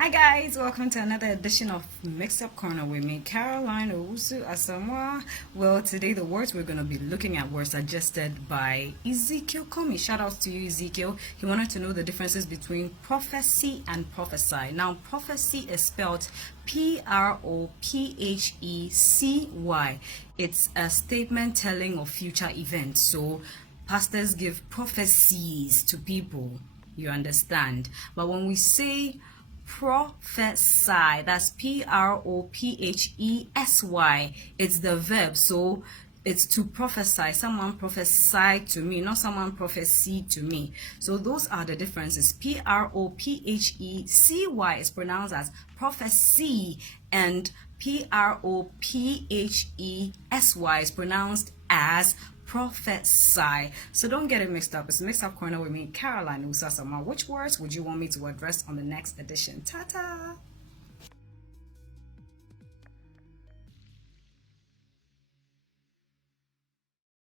Hi guys, welcome to another edition of Mixup Corner with me, Caroline Owusu Asamoah. Well, today the words we're going to be looking at were suggested by Ezekiel Commey. Shout out to you, Ezekiel. He wanted to know the differences between prophecy and prophesy. Now, prophecy is spelled P-R-O-P-H-E-C-Y. It's a statement telling of future events. So, pastors give prophecies to people. You understand? But when we say prophesy, that's P-R-O-P-H-E-S-Y, it's the verb, so it's to prophesy. Someone prophesied to me, not someone prophesied to me. So those are the differences. P-R-O-P-H-E-C-Y is pronounced as prophecy, and P-R-O-P-H-E-S-Y is pronounced as prophesy. So don't get it mixed up. It's Mixup Corner with me, Caroline Owusu Asamoah. Which words would you want me to address on the next edition? Ta-ta!